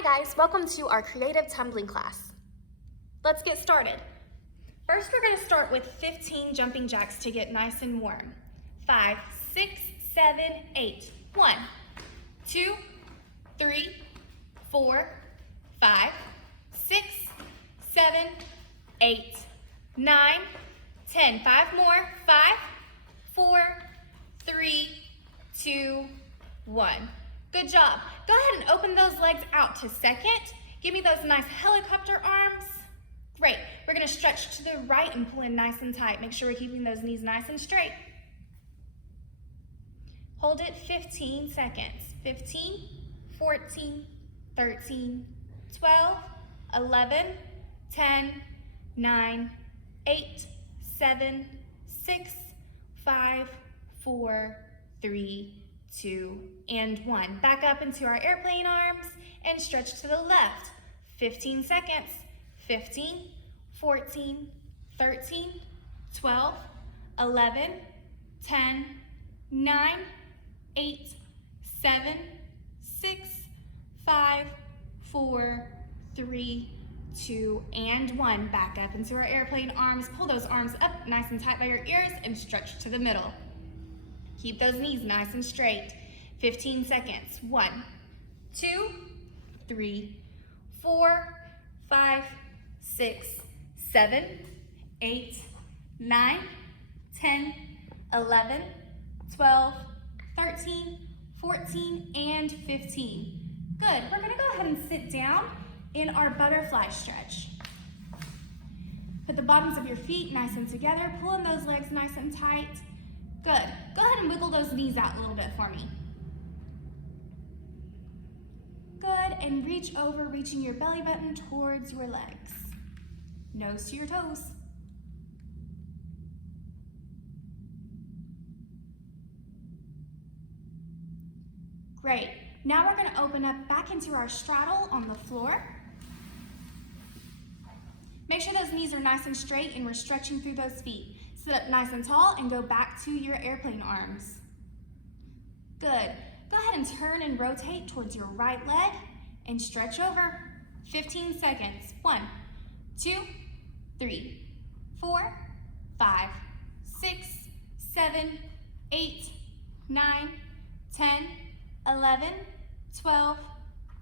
Hi guys, welcome to our creative tumbling class. Let's get started. First, we're going to start with 15 jumping jacks to get nice and warm. 5, 6, 7, 8. 1, 2, 3, 4, 5, 6, 7, 8, 9, 10. 5 more. 5, 4, 3, 2, 1. Good job. Go ahead and open those legs out to second. Give me those nice helicopter arms. Great. We're going to stretch to the right and pull in nice and tight. Make sure we're keeping those knees nice and straight. Hold it 15 seconds. 15, 14, 13, 12, 11, 10, 9, 8, 7, 6, 5, 4, 3, 2, and 1. Back up into our airplane arms and stretch to the left. 15 seconds. 15, 14, 13, 12, 11, 10, 9, 8, 7, 6, 5, 4, 3, 2, and 1. Back up into our airplane arms. Pull those arms up nice and tight by your ears and stretch to the middle. Keep those knees nice and straight. 15 seconds. 1, 2, 3, 4, 5, 6, 7, 8, 9, 10, 11, 12, 13, 14, and 15. Good. We're going to go ahead and sit down in our butterfly stretch. Put the bottoms of your feet nice and together. Pull in those legs nice and tight. Good. Go ahead and wiggle those knees out a little bit for me. Good. And reach over, reaching your belly button towards your legs. Nose to your toes. Great. Now we're going to open up back into our straddle on the floor. Make sure those knees are nice and straight and we're stretching through those feet. Sit up nice and tall and go back to your airplane arms. Good. Go ahead and turn and rotate towards your right leg and stretch over. 15 seconds. 1, 2, 3, 4, 5, 6, 7, 8, 9, 10, 11, 12,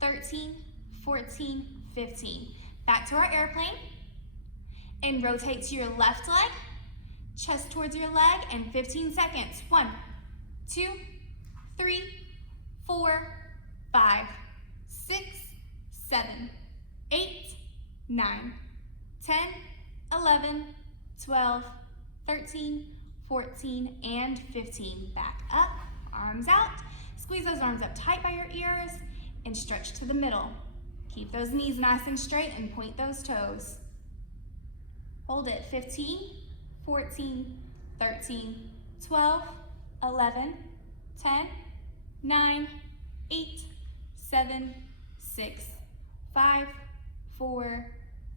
13, 14, 15. Back to our airplane and rotate to your left leg. Chest towards your leg and 15 seconds. 1, 2, 3, 4, 5, 6, 7, 8, 9, 10, 11, 12, 13, 14, and 15. Back up, arms out. Squeeze those arms up tight by your ears and stretch to the middle. Keep those knees nice and straight and point those toes. Hold it. 15, 14, 13, 12, 11, 10, 9, 8, 7, 6, 5, 4,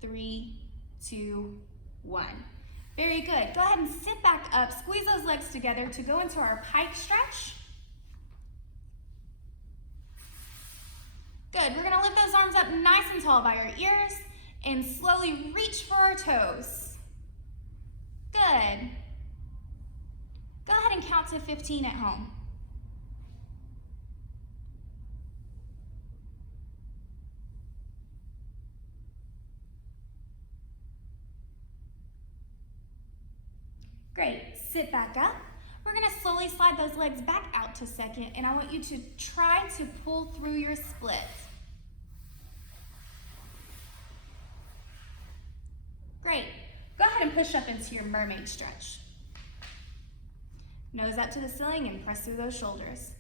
3, 2, 1. Very good. Go ahead and sit back up. Squeeze those legs together to go into our pike stretch. Good. We're going to lift those arms up nice and tall by our ears and slowly reach for our toes. Good. Go ahead and count to 15 at home. Great. Sit back up. We're going to slowly slide those legs back out to second, and I want you to try to pull through your split. Great. Go ahead and push up into your mermaid stretch. Nose up to the ceiling and press through those shoulders.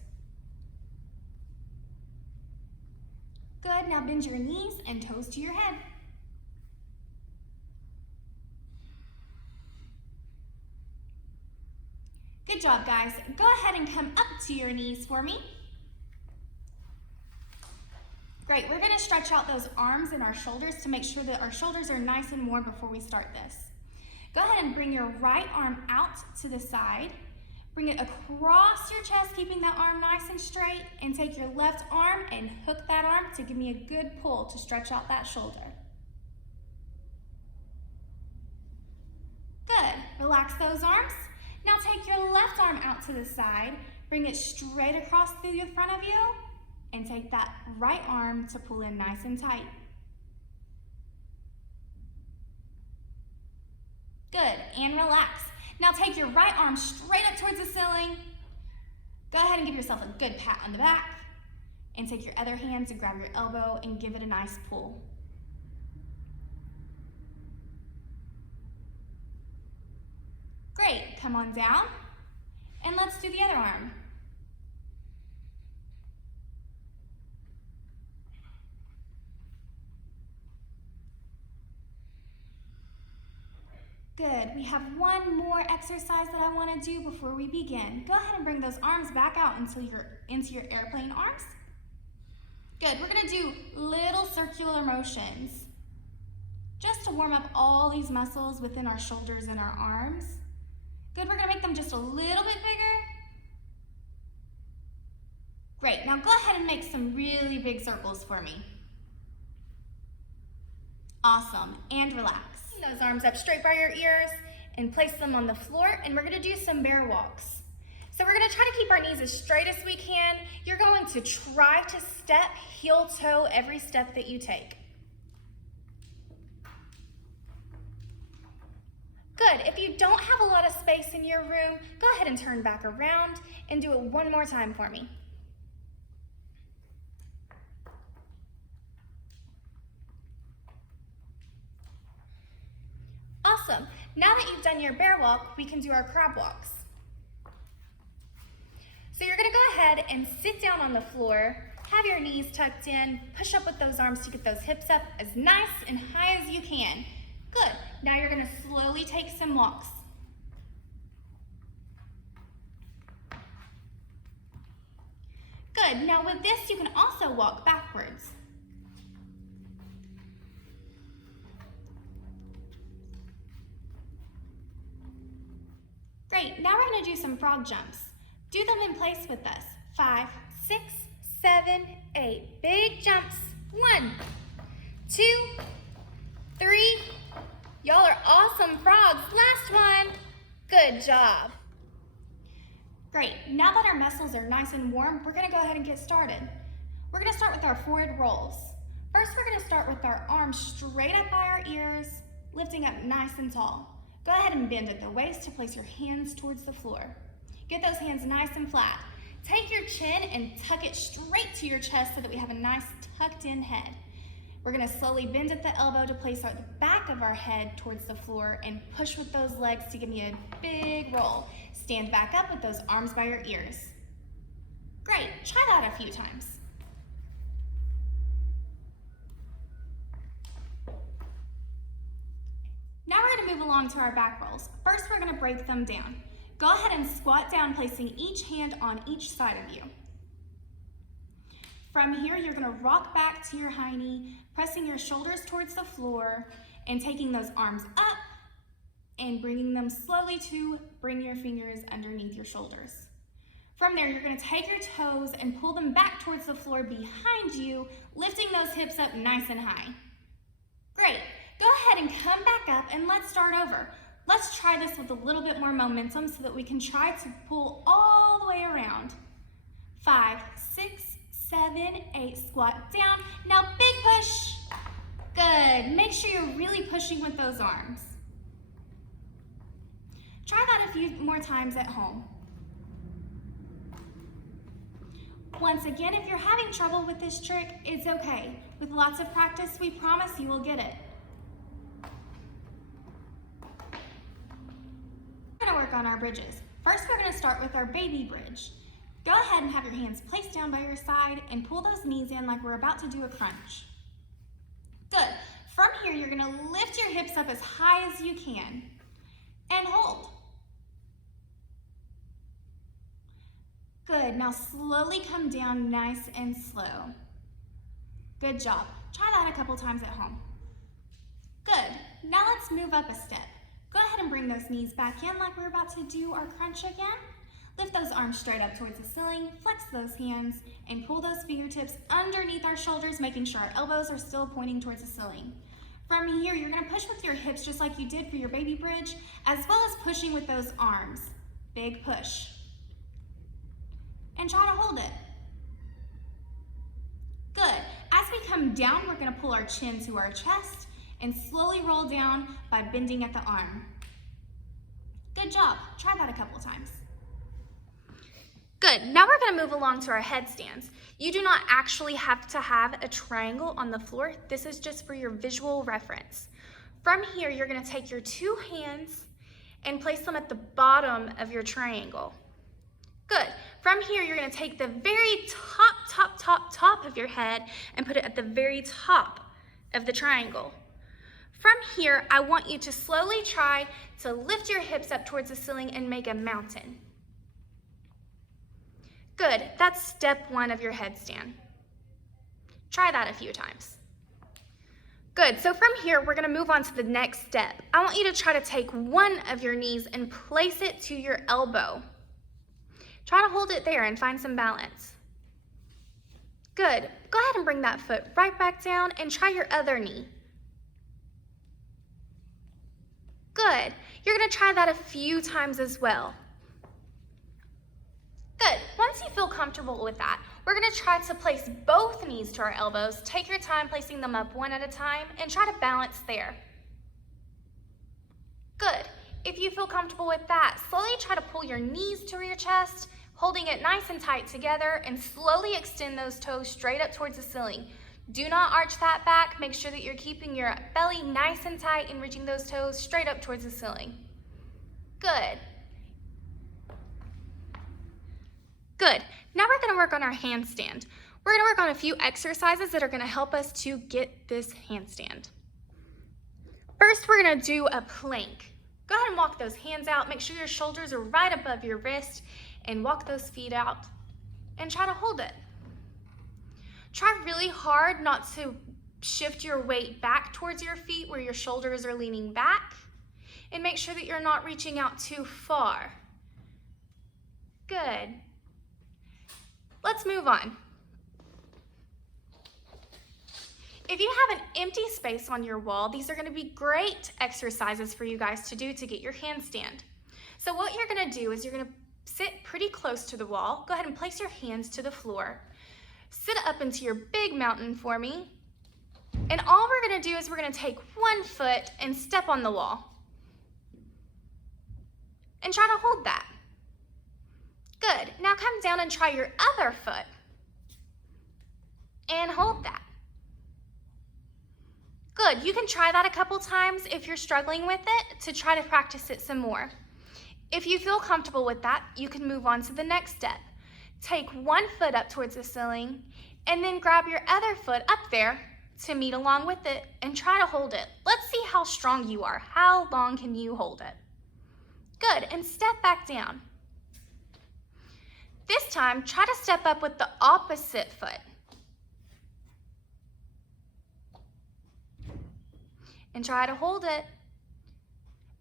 Good. Now bend your knees and toes to your head. Good job, guys. Go ahead and come up to your knees for me. Great. We're going to stretch out those arms and our shoulders to make sure that our shoulders are nice and warm before we start this. Go ahead and bring your right arm out to the side. Bring it across your chest, keeping that arm nice and straight, and take your left arm and hook that arm to give me a good pull to stretch out that shoulder. Good, relax those arms. Now take your left arm out to the side, bring it straight across through the front of you, and take that right arm to pull in nice and tight. Good, and relax. Now take your right arm straight up towards the ceiling. Go ahead and give yourself a good pat on the back, and take your other hand to grab your elbow and give it a nice pull. Great, come on down, and let's do the other arm. Good, we have one more exercise that I want to do before we begin. Go ahead and bring those arms back out into your airplane arms. Good, we're going to do little circular motions, just to warm up all these muscles within our shoulders and our arms. Good, we're going to make them just a little bit bigger. Great, now go ahead and make some really big circles for me. Awesome, and relax. Bring those arms up straight by your ears and place them on the floor, and we're going to do some bear walks. So we're going to try to keep our knees as straight as we can. You're going to try to step heel toe every step that you take. Good, if you don't have a lot of space in your room, go ahead and turn back around and do it one more time for me. Awesome, now that you've done your bear walk, we can do our crab walks. So you're gonna go ahead and sit down on the floor, have your knees tucked in, push up with those arms to get those hips up as nice and high as you can. Good, now you're gonna slowly take some walks. Good, now with this you can also walk backwards. Great, now we're gonna do some frog jumps. Do them in place with us. 5, 6, 7, 8. Big jumps. 1, 2, 3. Y'all are awesome frogs. Last one. Good job. Great, now that our muscles are nice and warm, we're gonna go ahead and get started. We're gonna start with our forward rolls. First, we're gonna start with our arms straight up by our ears, lifting up nice and tall. Go ahead and bend at the waist to place your hands towards the floor. Get those hands nice and flat. Take your chin and tuck it straight to your chest so that we have a nice tucked in head. We're gonna slowly bend at the elbow to place the back of our head towards the floor and push with those legs to give me a big roll. Stand back up with those arms by your ears. Great, try that a few times. Now we're gonna move along to our back rolls. First, we're gonna break them down. Go ahead and squat down, placing each hand on each side of you. From here, you're gonna rock back to your high knee, pressing your shoulders towards the floor and taking those arms up and bringing them slowly to bring your fingers underneath your shoulders. From there, you're gonna take your toes and pull them back towards the floor behind you, lifting those hips up nice and high. Great, go ahead and come back up and let's start over. Let's try this with a little bit more momentum so that we can try to pull all the way around. 5, 6, 7, 8, squat down. Now big push. Good, make sure you're really pushing with those arms. Try that a few more times at home. Once again, if you're having trouble with this trick, it's okay. With lots of practice, we promise you will get it. Work on our bridges. First, we're going to start with our baby bridge. Go ahead and have your hands placed down by your side and pull those knees in like we're about to do a crunch. Good. From here, you're going to lift your hips up as high as you can and hold. Good. Now slowly come down nice and slow. Good job. Try that a couple times at home. Good. Now let's move up a step. Go ahead and bring those knees back in like we're about to do our crunch again. Lift those arms straight up towards the ceiling, flex those hands, and pull those fingertips underneath our shoulders, making sure our elbows are still pointing towards the ceiling. From here, you're gonna push with your hips just like you did for your baby bridge, as well as pushing with those arms. Big push. And try to hold it. Good. As we come down, we're gonna pull our chin to our chest and slowly roll down by bending at the arm. Good job. Try that a couple times. Good. Now we're gonna move along to our headstands. You do not actually have to have a triangle on the floor. This is just for your visual reference. From here, you're gonna take your two hands and place them at the bottom of your triangle. Good. From here, you're gonna take the very top of your head and put it at the very top of the triangle. From here, I want you to slowly try to lift your hips up towards the ceiling and make a mountain. Good, that's step one of your headstand. Try that a few times. Good, so from here, we're gonna move on to the next step. I want you to try to take one of your knees and place it to your elbow. Try to hold it there and find some balance. Good, go ahead and bring that foot right back down and try your other knee. Good, you're gonna try that a few times as well. Good, once you feel comfortable with that, we're gonna try to place both knees to our elbows. Take your time placing them up one at a time and try to balance there. Good, if you feel comfortable with that, slowly try to pull your knees to your chest, holding it nice and tight together, and slowly extend those toes straight up towards the ceiling. Do not arch that back. Make sure that you're keeping your belly nice and tight and reaching those toes straight up towards the ceiling. Good. Good. Now we're gonna work on our handstand. We're gonna work on a few exercises that are gonna help us to get this handstand. First, we're gonna do a plank. Go ahead and walk those hands out. Make sure your shoulders are right above your wrist and walk those feet out and try to hold it. Try really hard not to shift your weight back towards your feet where your shoulders are leaning back, and make sure that you're not reaching out too far. Good. Let's move on. If you have an empty space on your wall, these are gonna be great exercises for you guys to do to get your handstand. So what you're gonna do is you're gonna sit pretty close to the wall. Go ahead and place your hands to the floor. Sit up into your big mountain for me. And all we're gonna do is we're gonna take one foot and step on the wall. And try to hold that. Good, now come down and try your other foot. And hold that. Good, you can try that a couple times if you're struggling with it to try to practice it some more. If you feel comfortable with that, you can move on to the next step. Take one foot up towards the ceiling and then grab your other foot up there to meet along with it and try to hold it. Let's see how strong you are. How long can you hold it? Good, and step back down. This time, try to step up with the opposite foot. And try to hold it.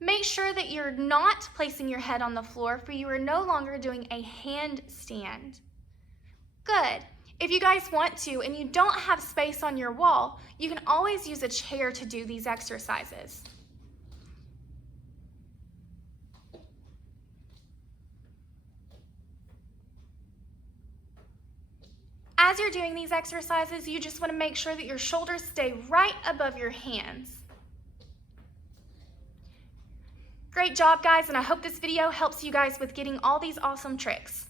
Make sure that you're not placing your head on the floor, for you are no longer doing a handstand. Good. If you guys want to and you don't have space on your wall, you can always use a chair to do these exercises. As you're doing these exercises, you just want to make sure that your shoulders stay right above your hands. Great job, guys, and I hope this video helps you guys with getting all these awesome tricks.